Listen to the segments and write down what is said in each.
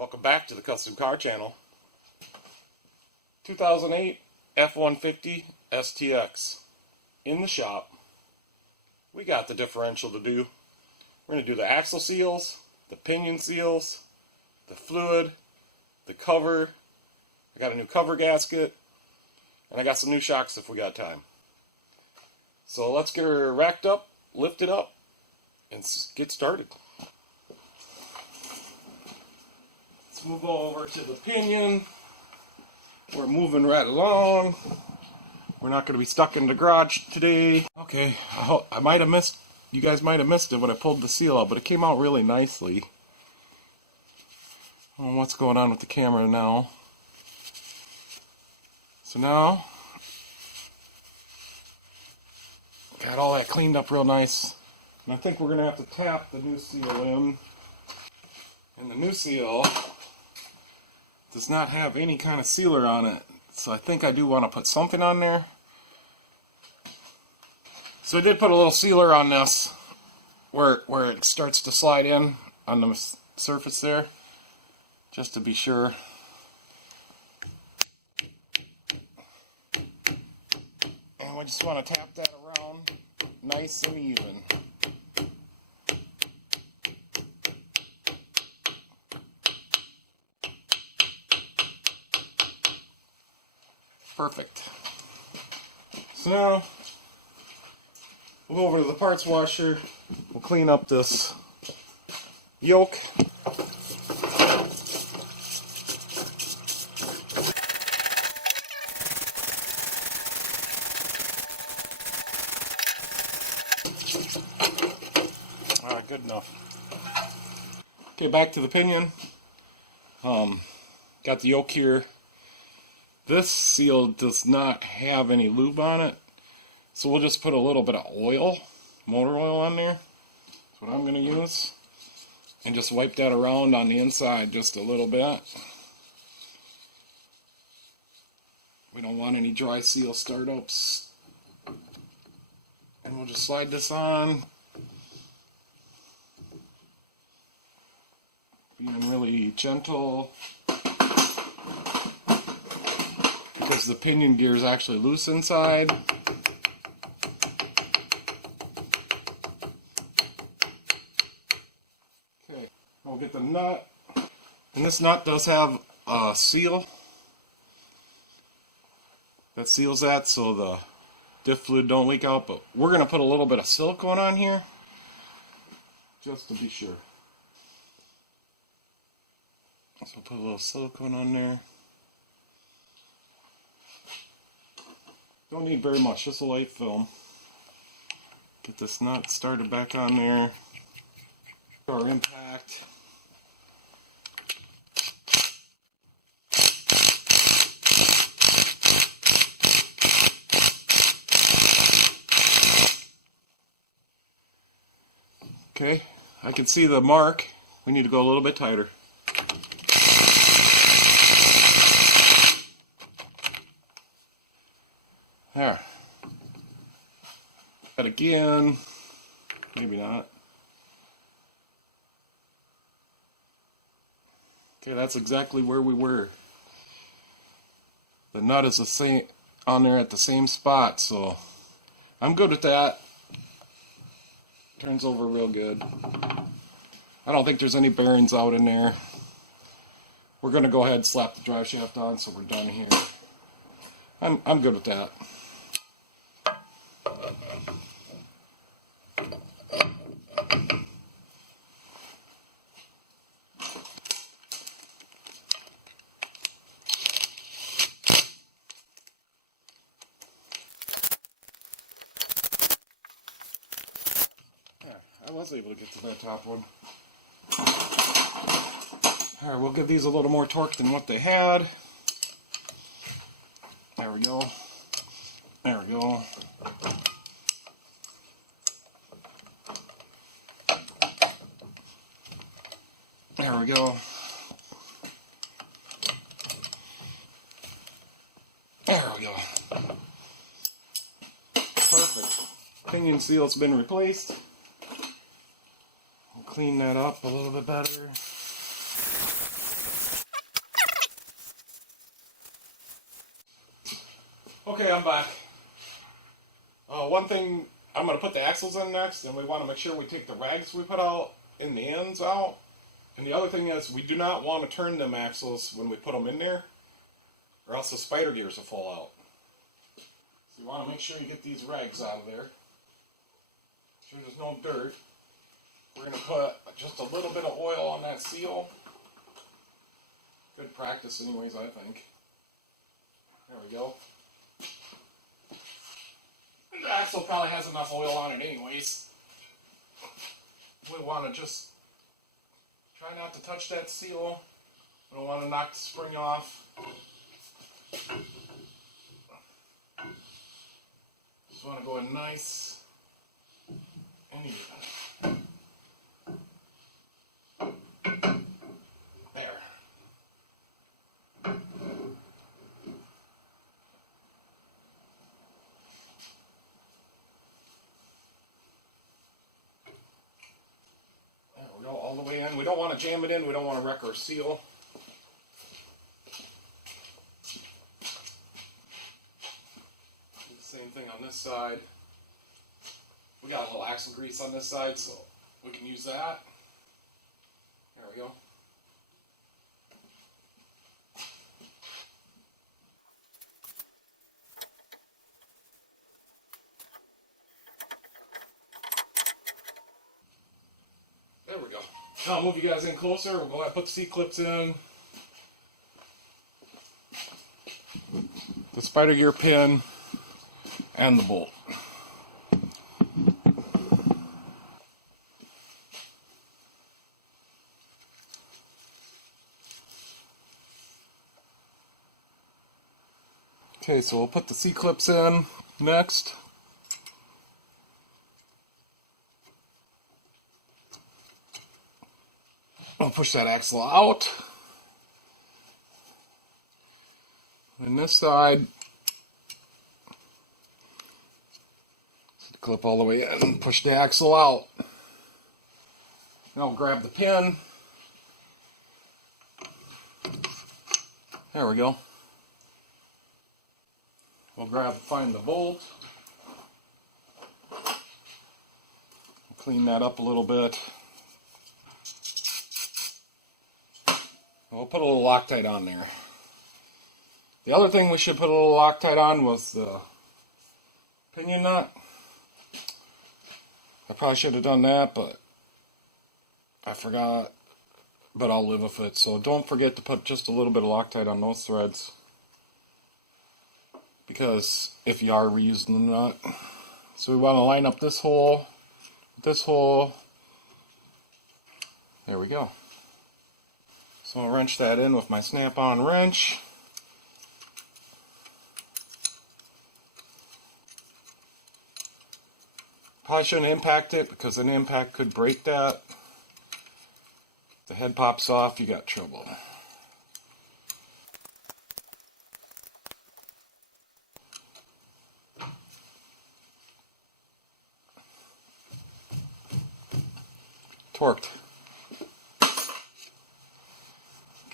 Welcome back to the Custom Car Channel. 2008 F-150 STX. In the shop. We got the differential to do. We're going to do the axle seals, the pinion seals, the fluid, the cover. I got a new cover gasket, and I got some new shocks if we got time. So let's get her racked up, lifted up, and get started. Let's move over to the pinion. We're moving right along. We're not going to be stuck in the garage today. Okay, I might have missed, you guys might have missed it when I pulled the seal out, but it came out really nicely. I don't know what's going on with the camera now. So now, got all that cleaned up real nice. And I think we're going to have to tap the new seal in. And the new seal does not have any kind of sealer on it. So I think I do want to put something on there. So I did put a little sealer on this where it starts to slide in on the surface there, just to be sure. And we just want to tap that around nice and even. Perfect. So now we'll go over to the parts washer. We'll clean up this yoke. Alright, good enough. Okay, back to the pinion. Got the yoke here. This seal does not have any lube on it, so we'll just put a little bit of oil, motor oil on there. That's what I'm going to use. And just wipe that around on the inside just a little bit. We don't want any dry seal startups. And we'll just slide this on. Being really gentle, because the pinion gear is actually loose inside. Okay, we'll get the nut. And this nut does have a seal that seals that so the diff fluid don't leak out, but we're going to put a little bit of silicone on here just to be sure. So put a little silicone on there. Don't need very much, just a light film. Get this nut started back on there. Our impact. Okay, I can see the mark. We need to go a little bit tighter. There. That again. Maybe not. Okay, that's exactly where we were. The nut is the same on there at the same spot, so I'm good with that. Turns over real good. I don't think there's any bearings out in there. We're going to go ahead and slap the drive shaft on, so we're done here. I'm good with that. I was able to get to that top one. Alright, we'll give these a little more torque than what they had. There we go. There we go. There we go. There we go. Perfect. Pinion seal's been replaced. We'll clean that up a little bit better. Okay, I'm back. One thing, I'm going to put the axles in next, and we want to make sure we take the rags we put out in the ends out. And the other thing is, we do not want to turn them axles when we put them in there, or else the spider gears will fall out. So you want to make sure you get these rags out of there. Make sure there's no dirt. We're going to put just a little bit of oil on that seal. Good practice anyways, I think. There we go. And the axle probably has enough oil on it anyways. We want to just try not to touch that seal. We don't want to knock the spring off. Just want to go in nice and even. There. There we go, all the way in. We don't want to jam it in. We don't want to wreck our seal. Same thing on this side. We got a little axle grease on this side, so we can use that. There we go. There we go. Now I'll move you guys in closer. We'll go ahead and put the C-clips in. The spider gear pin and the bolt. Okay, so we'll put the C-clips in next. I'll push that axle out. And this side, clip all the way in and push the axle out. Now I'll grab the pin. There we go. We'll find the bolt. Clean that up a little bit. We'll put a little Loctite on there. The other thing we should put a little Loctite on was the pinion nut. I probably should have done that, but I forgot. But I'll live with it. So don't forget to put just a little bit of Loctite on those threads, because if you are reusing the nut. So we want to line up this hole with this hole. There we go. So I'll wrench that in with my snap-on wrench. Probably shouldn't impact it, because an impact could break that. If the head pops off, you got trouble. Torqued.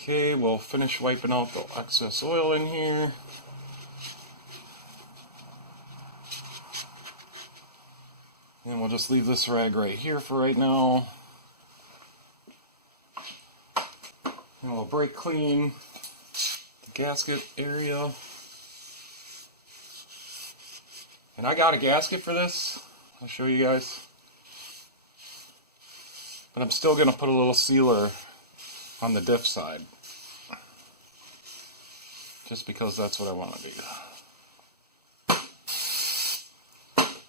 Okay, we'll finish wiping out the excess oil in here. And we'll just leave this rag right here for right now. And we'll brake clean the gasket area. And I got a gasket for this. I'll show you guys. But I'm still going to put a little sealer on the diff side, just because that's what I want to do.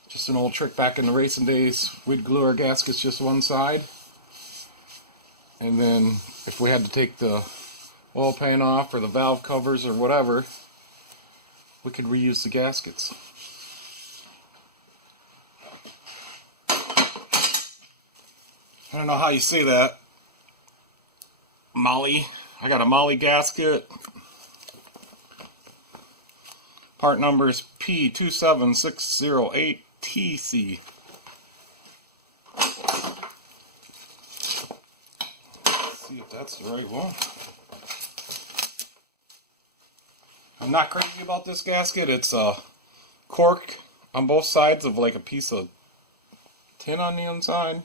Just an old trick back in the racing days. We'd glue our gaskets just one side, and then if we had to take the oil pan off or the valve covers or whatever, we could reuse the gaskets. I don't know how you say that. Molly. I got a Molly gasket. Part number is P27608TC. Let's see if that's the right one. I'm not crazy about this gasket. It's cork on both sides of like a piece of tin on the inside.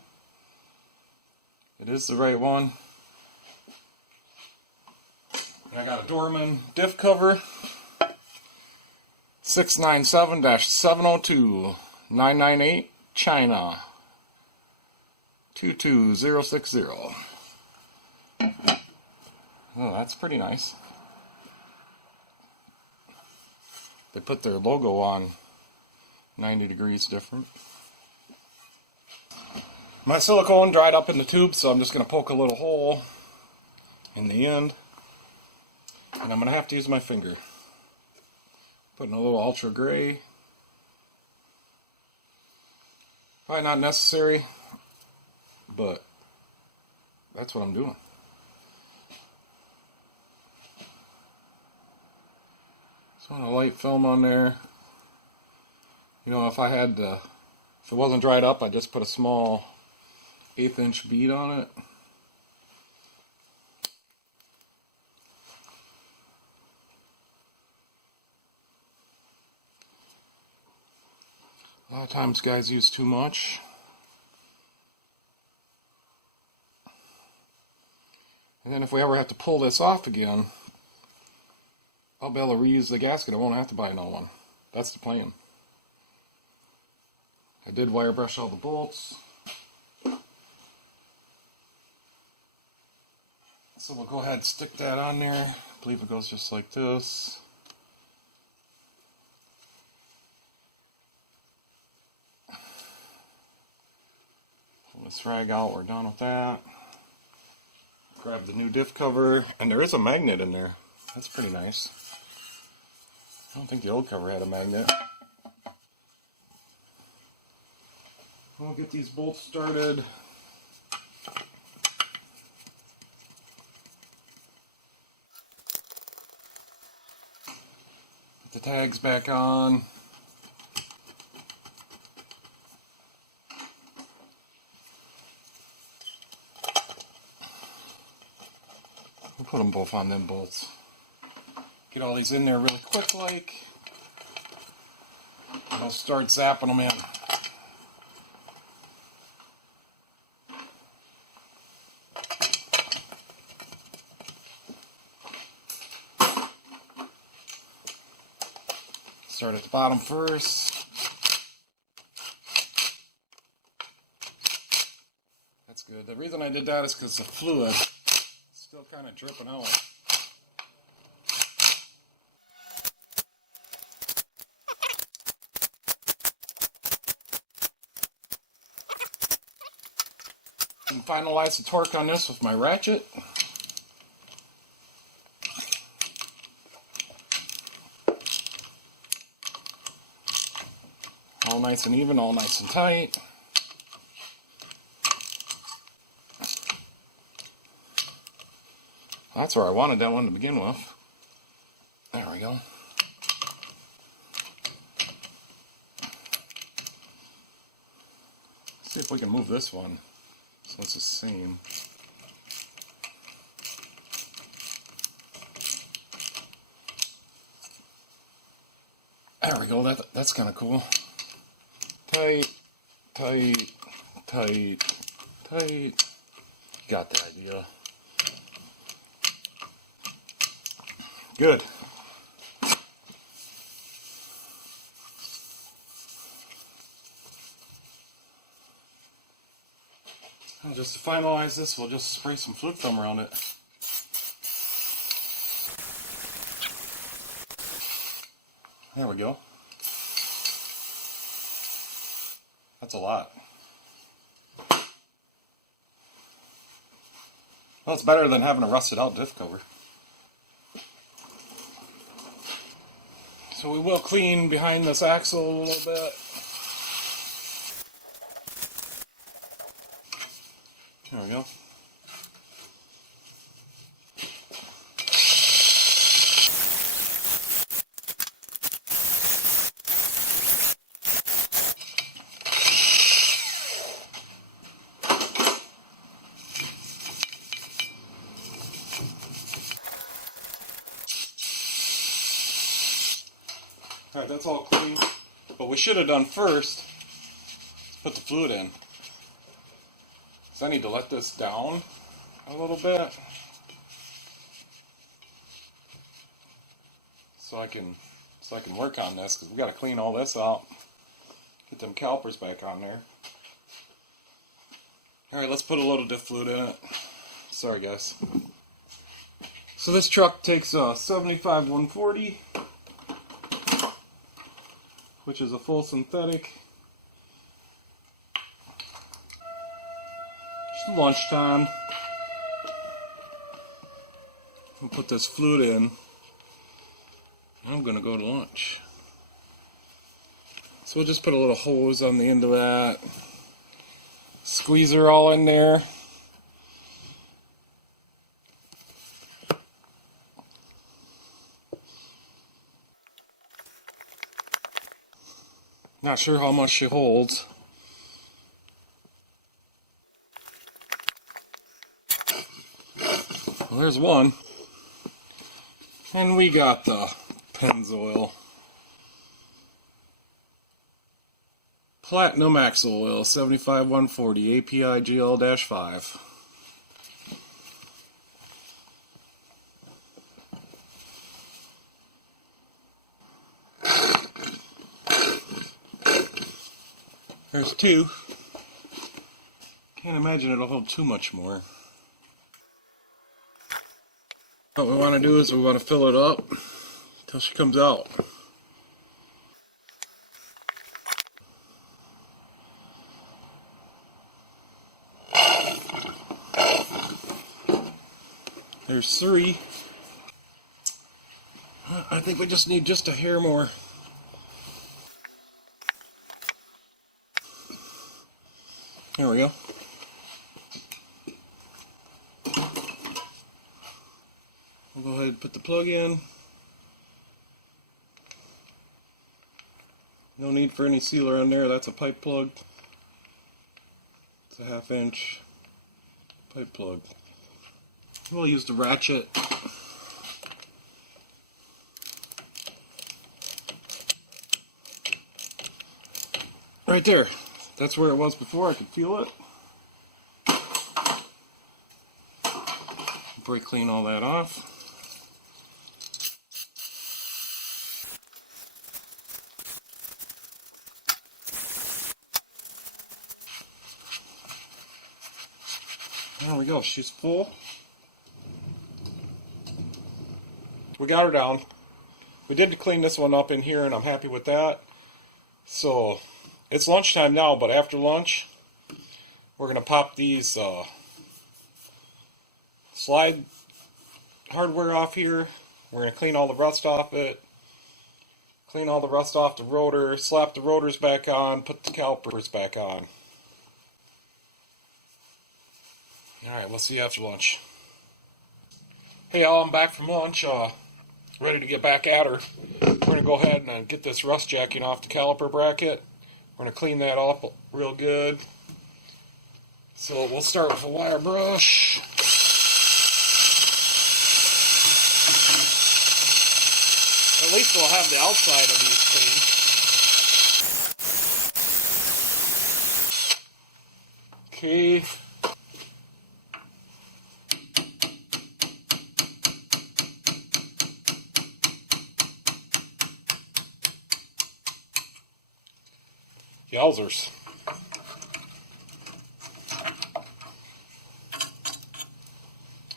It is the right one. And I got a Dorman Diff cover. 697-702 998 China 22060. Oh, that's pretty nice. They put their logo on 90 degrees different. My silicone dried up in the tube, so I'm just going to poke a little hole in the end. And I'm going to have to use my finger. Putting a little ultra gray. Probably not necessary, but that's what I'm doing. Just want a light film on there. You know, if it wasn't dried up, I'd just put a small 1/8 inch bead on it. A lot of times guys use too much. And then if we ever have to pull this off again, I'll be able to reuse the gasket. I won't have to buy another one. That's the plan. I did wire brush all the bolts. So we'll go ahead and stick that on there. I believe it goes just like this. Pull this rag out, we're done with that. Grab the new diff cover, and there is a magnet in there. That's pretty nice. I don't think the old cover had a magnet. We'll get these bolts started. Put the tags back on. We'll put them both on them bolts. Get all these in there really quick like. And I'll start zapping them in. Start at the bottom first. That's good. The reason I did that is because the fluid is still kind of dripping out. And finalize the torque on this with my ratchet. All nice and even, all nice and tight. That's where I wanted that one to begin with. There we go. Let's see if we can move this one so it's the same. There we go, that's kind of cool. Tight, tight, tight, tight. Got the idea. Good. And just to finalize this, we'll just spray some fluid film around it. There we go. That's a lot. Well, it's better than having a rusted out diff cover. So we will clean behind this axle a little bit. There we go. Alright, that's all clean. What we should have done first is put the fluid in. So I need to let this down a little bit so I can work on this, because we got to clean all this out. Get them calipers back on there. Alright, let's put a little Diff fluid in it. Sorry guys. So this truck takes a 75-140, which is a full synthetic. It's lunchtime. I'll put this fluid in. I'm gonna go to lunch. So we'll just put a little hose on the end of that. Squeezer all in there. Not sure how much she holds. Well, there's one. And we got the Pennzoil. Platinum Axle Oil, 75-140, API GL-5. There's two. Can't imagine it'll hold too much more. What we want to do is we want to fill it up until she comes out. There's three. I think we just need just a hair more. There we go. We'll go ahead and put the plug in. No need for any sealer on there, that's a pipe plug. It's a 1/2 inch pipe plug. We'll use the ratchet. Right there. That's where it was before, I could feel it. Brake clean all that off. There we go, she's full. We got her down. We did clean this one up in here and I'm happy with that. So it's lunchtime now, but after lunch we're going to pop these slide hardware off here. We're going to clean all the rust off it, clean all the rust off the rotor, slap the rotors back on, put the calipers back on. Alright, we'll see you after lunch. Hey y'all, I'm back from lunch, ready to get back at her. We're going to go ahead and get this rust jacking off the caliper bracket. We're going to clean that up real good. So we'll start with a wire brush. At least we'll have the outside of these clean. Okay. Yowzers.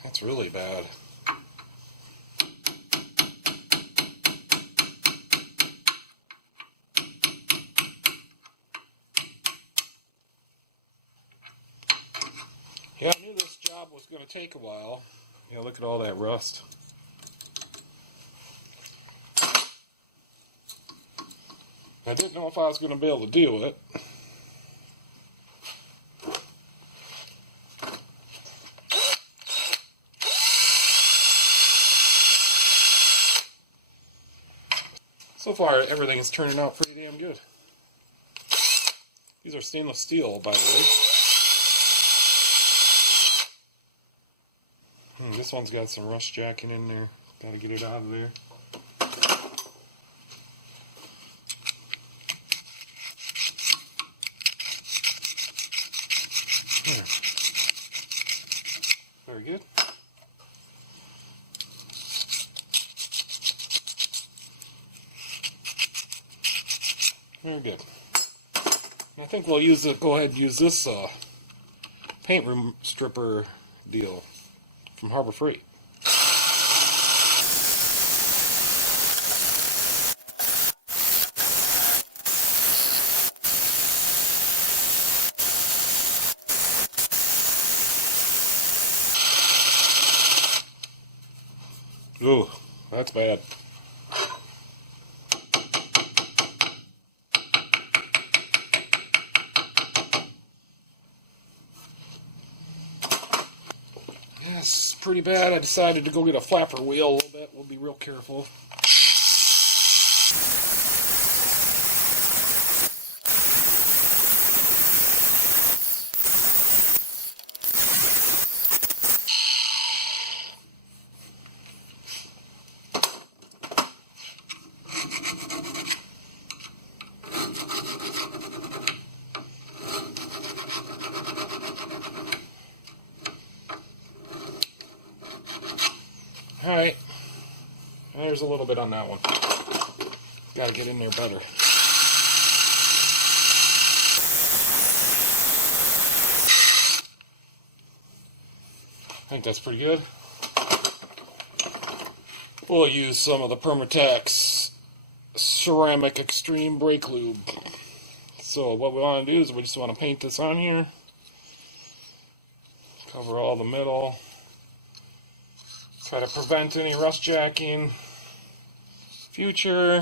That's really bad. Yeah, I knew this job was going to take a while. Yeah, look at all that rust. I didn't know if I was going to be able to deal with it. So far, everything is turning out pretty damn good. These are stainless steel, by the way. This one's got some rust jacking in there. Gotta get it out of there. good. Very good. And I think we'll go ahead and use this paint room stripper deal from Harbor Freight. Ooh, that's bad. That's pretty bad. I decided to go get a flapper wheel a little bit. We'll be real careful. Alright, there's a little bit on that one. Gotta get in there better. I think that's pretty good. We'll use some of the Permatex Ceramic Extreme Brake Lube. So what we want to do is we just want to paint this on here. Cover all the middle. Try to prevent any rust jacking. Future.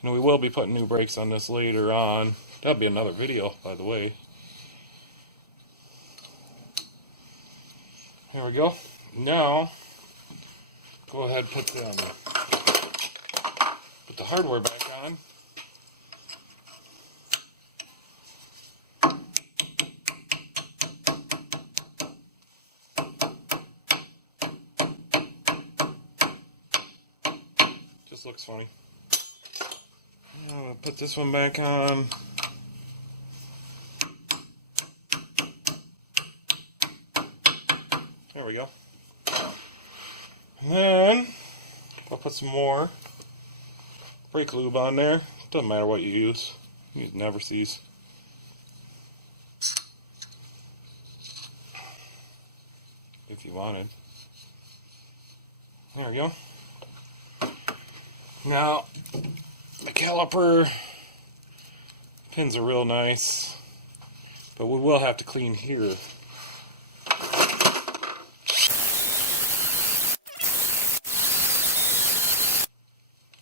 And we will be putting new brakes on this later on. That'll be another video, by the way. There we go. Now, go ahead and put the hardware back on. Just looks funny. I'm gonna put this one back on. There we go. And then I'll put some more brake lube on there. Doesn't matter what you use. You use never sees. If you wanted. There we go. Now, the caliper pins are real nice, but we will have to clean here.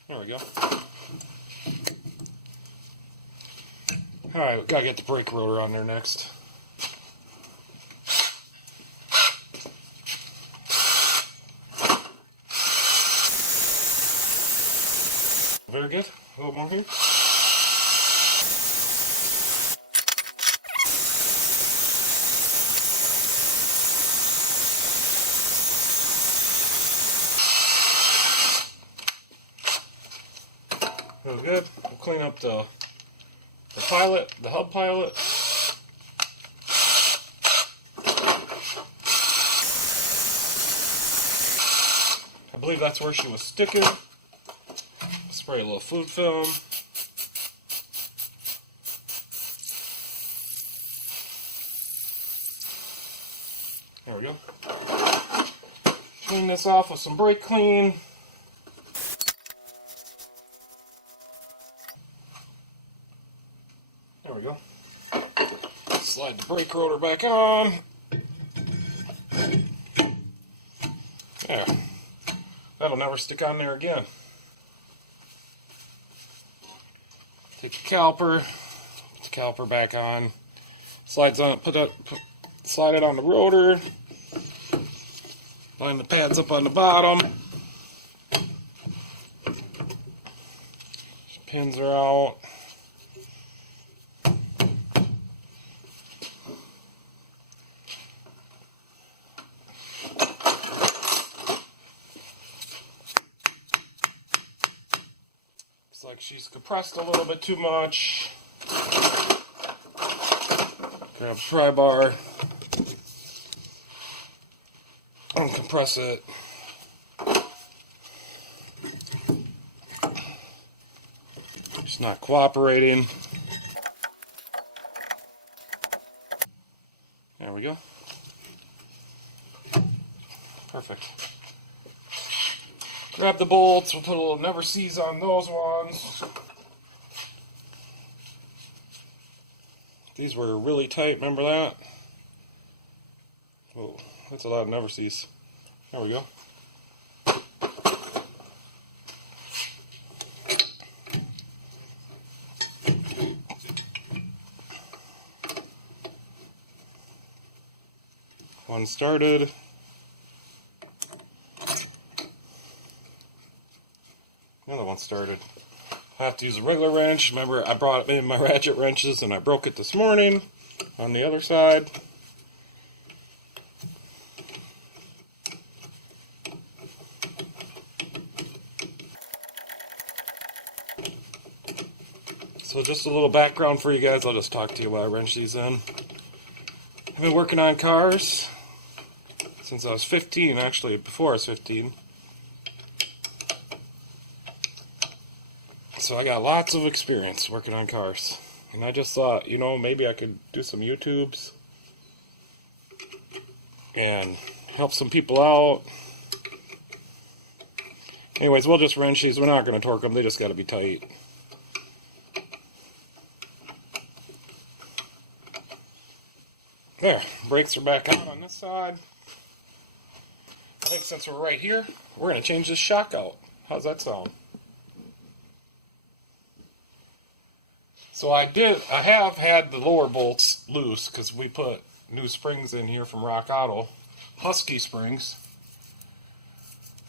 There we go. Alright, we gotta get the brake rotor on there next. Very good. A little more here. Real good. We'll clean up the pilot, the hub pilot. I believe that's where she was sticking. Spray a little food film. There we go. Clean this off with some brake clean. There we go. Slide the brake rotor back on. There. That'll never stick on there again. Take the caliper, put the caliper back on, slides on, slide it on the rotor, line the pads up on the bottom, pins are out. Like she's compressed a little bit too much. Grab a pry bar. uncompress it. It's not cooperating. There we go. Perfect. Grab the bolts, we'll put a little never seize on those ones. These were really tight, remember that? Oh, that's a lot of never seize. There we go. One started. Another one started. I have to use a regular wrench. Remember, I brought in my ratchet wrenches and I broke it this morning on the other side. So just a little background for you guys. I'll just talk to you while I wrench these in. I've been working on cars since I was 15, actually, before I was 15. So I got lots of experience working on cars. And I just thought, you know, maybe I could do some YouTubes and help some people out. Anyways, we'll just wrench these. We're not going to torque them. They just got to be tight. There, brakes are back on this side. I think since we're right here, we're going to change this shock out. How's that sound? So I have had the lower bolts loose because we put new springs in here from Rock Auto. Husky springs.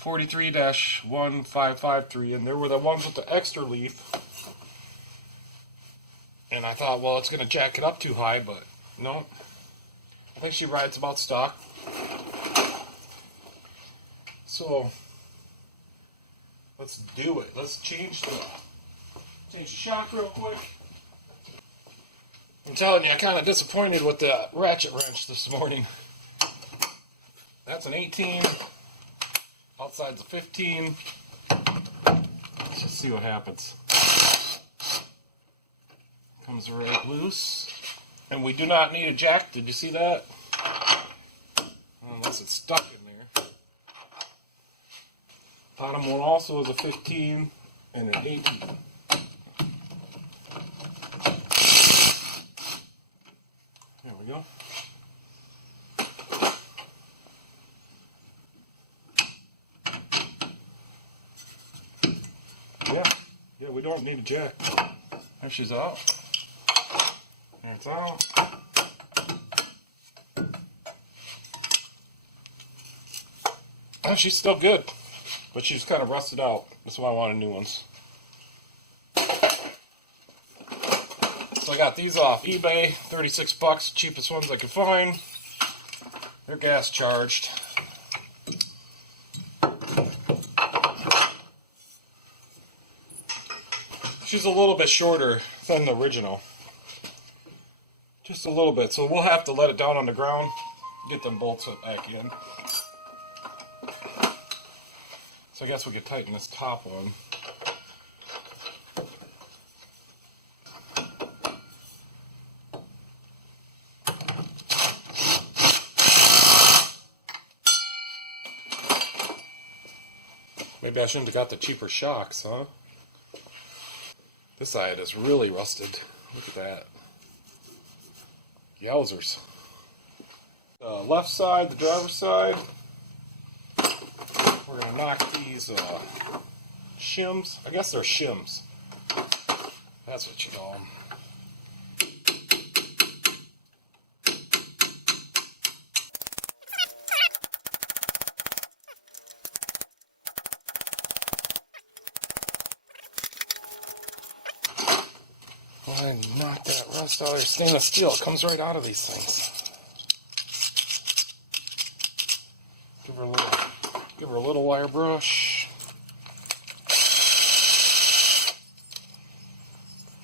43-1553, and there were the ones with the extra leaf. And I thought, well, it's going to jack it up too high, but no. I think she rides about stock. So let's do it. Let's change the shock real quick. I'm telling you, I'm kind of disappointed with the ratchet wrench this morning. That's an 18. Outside's a 15. Let's just see what happens. Comes right loose. And we do not need a jack. Did you see that? Unless it's stuck in there. Bottom one also is a 15 and an 18. There we go. Yeah, we don't need a jack. There she's out. There it's out. Oh, she's still good, but she's kind of rusted out. That's why I wanted new ones. So I got these off eBay, 36 bucks, cheapest ones I could find. They're gas charged. She's a little bit shorter than the original. Just a little bit, so we'll have to let it down on the ground, get them bolts back in. So I guess we could tighten this top one. Maybe I shouldn't have got the cheaper shocks, huh? This side is really rusted. Look at that. Yowzers. The left side, the driver's side, we're going to knock these shims. I guess they're shims. That's what you call them. I knocked that rust out of there. Stainless steel, it comes right out of these things. Give her a little wire brush.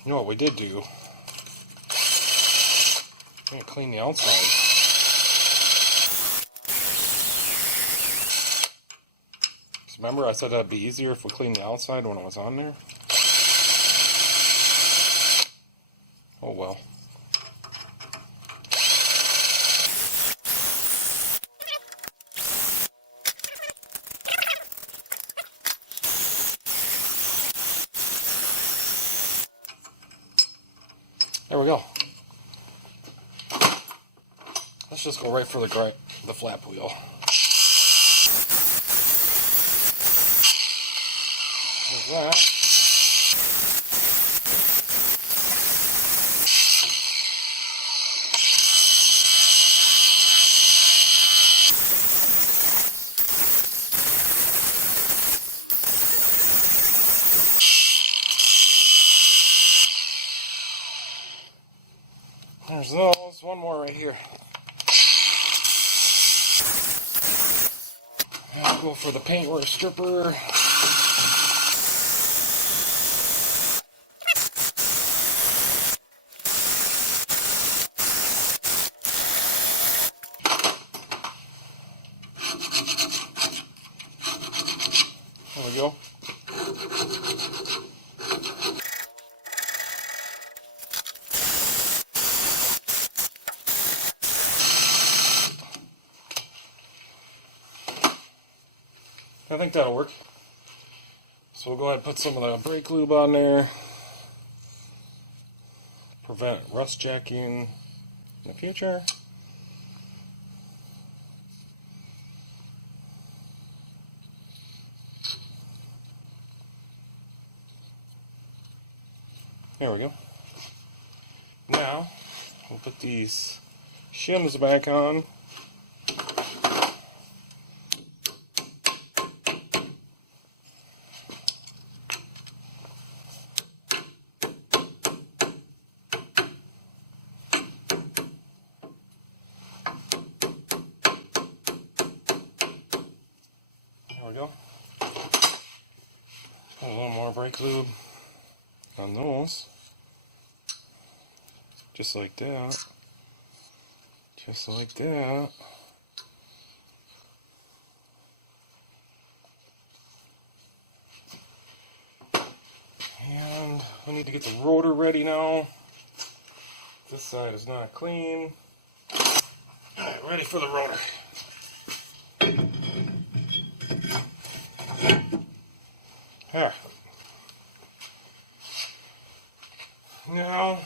You know what we did do? I'm gonna clean the outside. Remember I said that'd be easier if we cleaned the outside when it was on there? Oh well. There we go. Let's just go right for the flap wheel. There's that. There's those. One more right here. I'll go for the paintwork stripper. There we go. I think that'll work. So we'll go ahead and put some of the brake lube on there. Prevent rust jacking in the future. There we go. Now, we'll put these shims back on. There we go. A little more brake lube on those. Just like that. Just like that. And we need to get the rotor ready now. This side is not clean. Alright, ready for the rotor. There. Now,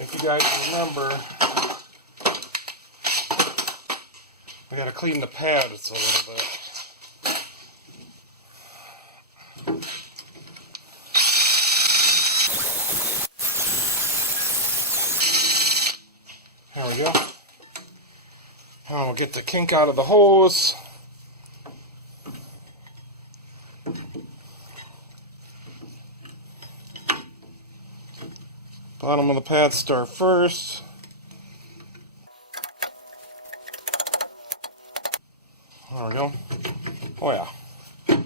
if you guys remember, I gotta clean the pads a little bit. There we go. Now we'll get the kink out of the hose. Bottom of the pad start first. There we go. Oh yeah. Put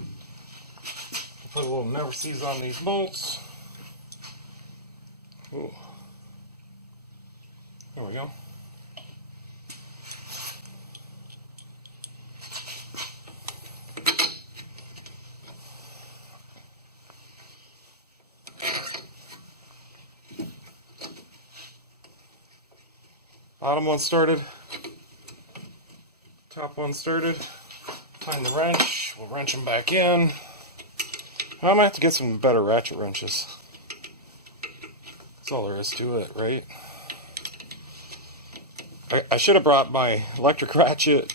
a little never sees on these bolts. Ooh. There we go. Bottom one started, top one started. Find the wrench, we'll wrench them back in. I'm gonna have to get some better ratchet wrenches. That's all there is to it, right? I should have brought my electric ratchet,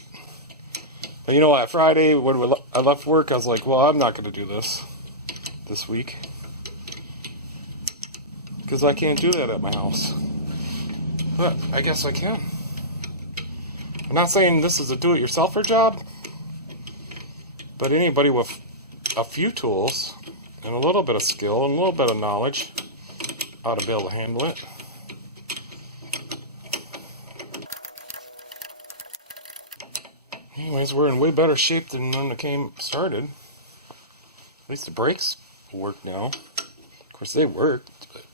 but you know what, Friday when I left work I was like, well, I'm not going to do this week, because I can't do that at my house. But I guess I can. I'm not saying this is a do-it-yourselfer job, but anybody with a few tools and a little bit of skill and a little bit of knowledge ought to be able to handle it. Anyways, we're in way better shape than when it started. At least the brakes work now. Of course they worked, but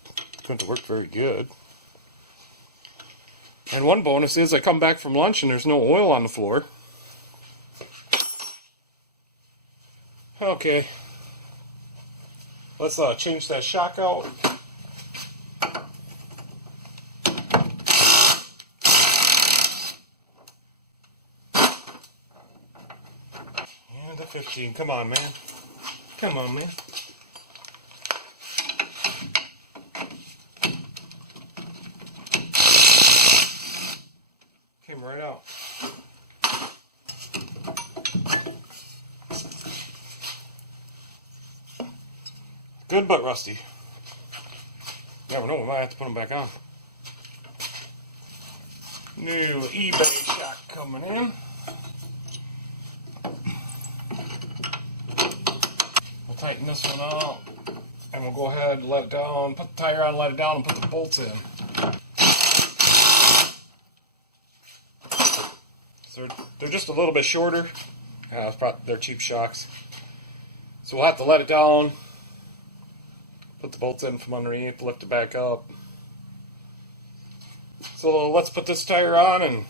couldn't work very good. And one bonus is I come back from lunch and there's no oil on the floor. Okay, let's change that shock out. And the 15, come on, man. Come on, man. Came right out. Good but rusty. Never know, we might have to put them back on. New eBay shock coming in. We'll tighten this one out, and we'll go ahead and let it down, put the tire on, let it down, and put the bolts in. So they're just a little bit shorter. They're cheap shocks. So we'll have to let it down, put the bolts in from underneath, lift it back up. So let's put this tire on and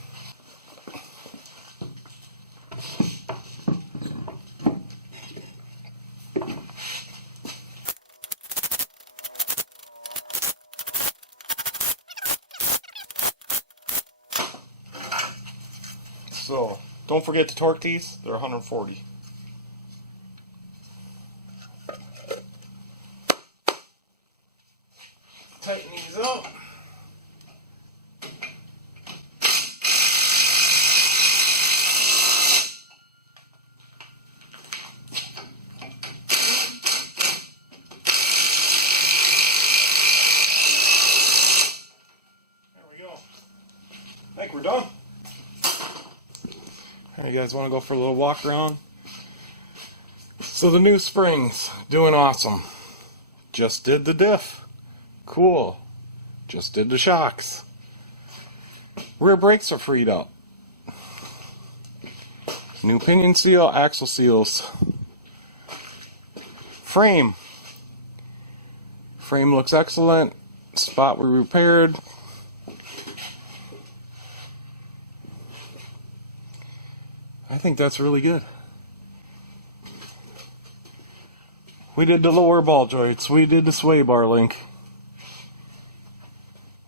so don't forget to torque these, they're 140. Tighten these up. There we go. I think we're done. Hey, you guys want to go for a little walk around? So the new springs, doing awesome. Just did the diff. Cool. Just did the shocks. Rear brakes are freed up. New pinion seal, axle seals. Frame. Frame looks excellent. Spot we repaired. I think that's really good. We did the lower ball joints. We did the sway bar link.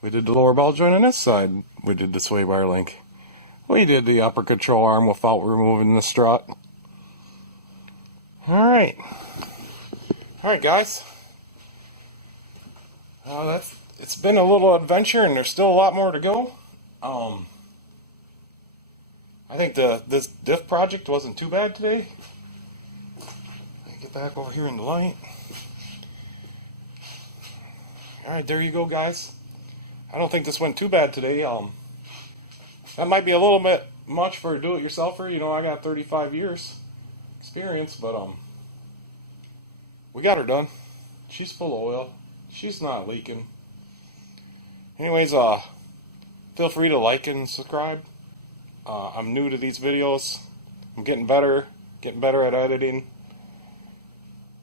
We did the lower ball joint on this side. We did the sway bar link. We did the upper control arm without removing the strut. Alright. Alright, guys. It's been a little adventure, and there's still a lot more to go. I think this diff project wasn't too bad today. Let me get back over here in the light. Alright, there you go, guys. I don't think this went too bad today. That might be a little bit much for a do-it-yourselfer. You know, I got 35 years experience, but we got her done. She's full of oil. She's not leaking. Anyways, feel free to like and subscribe. I'm new to these videos. I'm getting better at editing.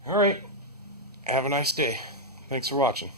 Alright, have a nice day. Thanks for watching.